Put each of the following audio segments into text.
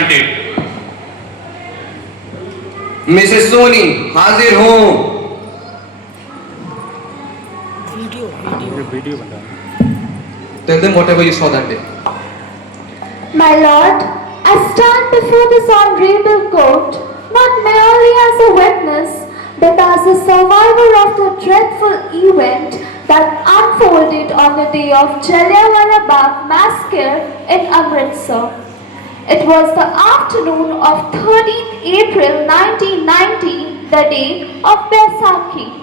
chanted. Mrs. Soni, हाजिर हूँ. Tell them whatever you saw that day. My lord, I stand before this honorable court not merely as a witness, but as a survivor of the dreadful event that unfolded on the day of Jallianwala Bagh Massacre in Amritsar. It was the afternoon of 13th April 1919, the day of Baisakhi.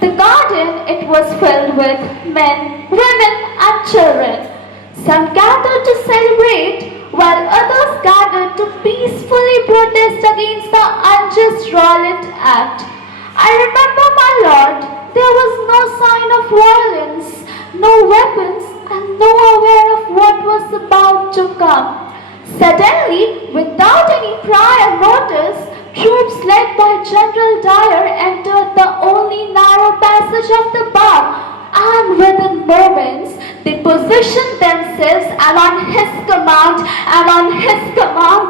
The garden, it was filled with men, women and children. Some gathered to celebrate, while others gathered to peacefully protest against the unjust Rowlatt Act. I remember, my lord, there was no sign of violence, no weapons, and no aware of what was about to come. Suddenly, without any prior notice, troops led by General Dyer entered the only narrow passage of the Bagh, and within moments, they positioned themselves, and on his command,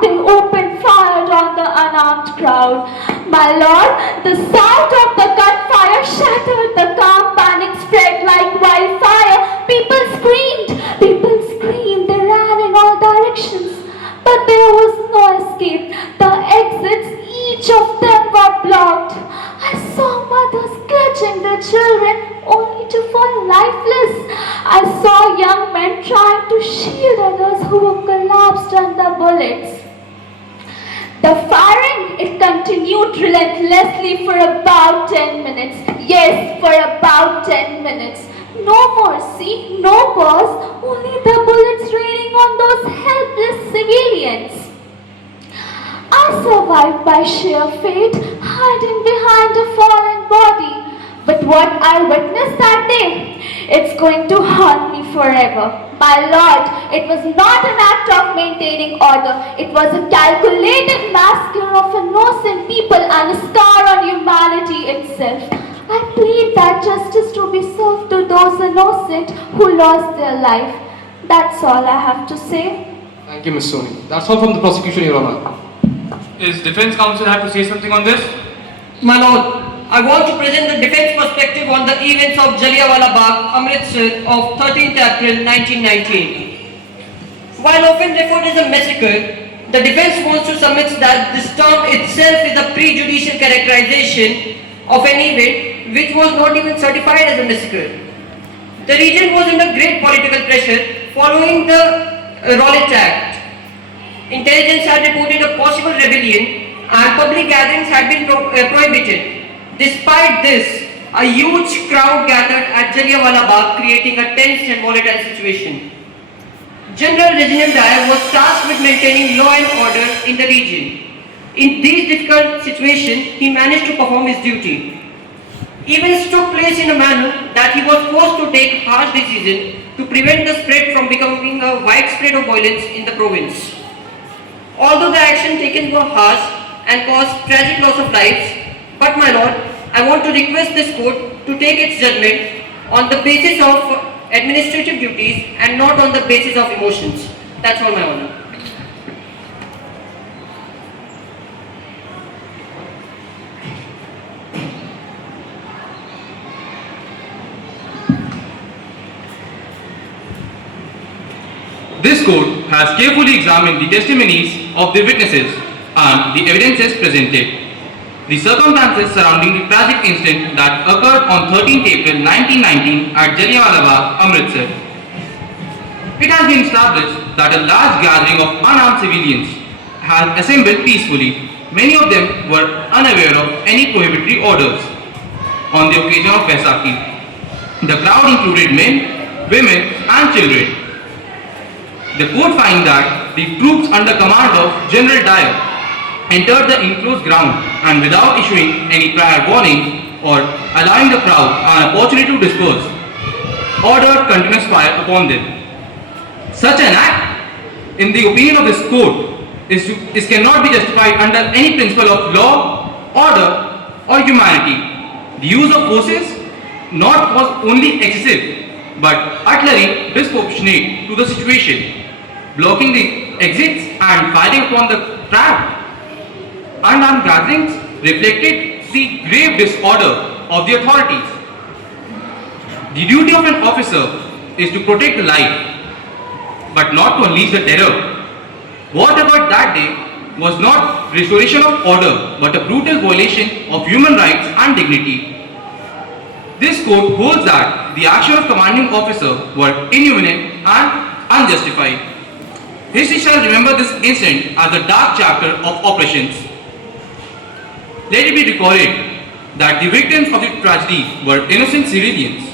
they opened fire on the unarmed crowd. My lord, the sound of the gunfire shattered the calm. Panic spread like wildfire. People screamed, they ran in all directions. But there was no escape. The exits, each of them were blocked. I saw mothers clutching their children only to fall lifeless. I saw young men trying to shield others who were collapsed under bullets. The firing, it continued relentlessly for about 10 minutes. Yes, for about 10 minutes. No mercy, no pause, only the bullets raining on those helpless civilians. I survived by sheer fate, hiding behind a fallen body. But what I witnessed that day, it's going to haunt me forever. My lord, it was not an act of maintaining order. It was a calculated massacre of innocent people and a scar on humanity itself. I plead that justice to be served to those innocent who lost their life. That's all I have to say. Thank you, Ms. Soni. That's all from the prosecution, Your Honor. Is defense counsel have to say something on this? My lord, I want to present the defense perspective on the events of Jallianwala Bagh, Amritsar of 13th April 1919. While often referred as a massacre, the defense wants to submit that this term itself is a prejudicial characterization of an event which was not even certified as a massacre. The region was under great political pressure following the Rowlatt Act. Intelligence had reported a possible rebellion and public gatherings had been prohibited. Despite this, a huge crowd gathered at Jallianwala Bagh, creating a tense and volatile situation. General Reginald Dyer was tasked with maintaining law and order in the region. In these difficult situations, he managed to perform his duty. Events took place in a manner that he was forced to take harsh decisions to prevent the spread from becoming a widespread of violence in the province. Although the action taken were harsh and caused tragic loss of lives, but my lord, I want to request this court to take its judgment on the basis of administrative duties and not on the basis of emotions. That's all, my honor. This court has carefully examined the testimonies of the witnesses and the evidences presented. The circumstances surrounding the tragic incident that occurred on 13th April 1919 at Jallianwala Bagh, Amritsar. It has been established that a large gathering of unarmed civilians has assembled peacefully. Many of them were unaware of any prohibitory orders. On the occasion of Baisakhi, the crowd included men, women and children. The court finds that the troops under command of General Dyer entered the enclosed ground and without issuing any prior warning or allowing the crowd an opportunity to disperse, ordered continuous fire upon them. Such an act, in the opinion of this court, cannot be justified under any principle of law, order or humanity. The use of forces not was only excessive but utterly disproportionate to the situation. blocking the exits and firing upon the trap. Unarmed gatherings reflected the grave disorder of the authorities. The duty of an officer is to protect the life, but not to unleash the terror. What occurred that day was not restoration of order, but a brutal violation of human rights and dignity. This court holds that the action of commanding officer were inhumane and unjustified. History shall remember this incident as a dark chapter of oppressions. Let it be recorded that the victims of the tragedy were innocent civilians,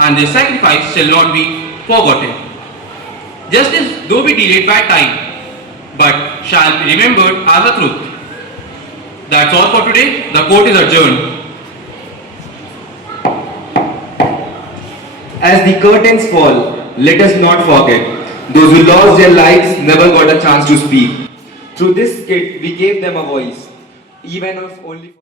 and their sacrifice shall not be forgotten. Justice, though be delayed by time, but shall be remembered as a truth. That's all for today. The court is adjourned. As the curtains fall, let us not forget, those who lost their lives never got a chance to speak. Through this skit, we gave them a voice, even if only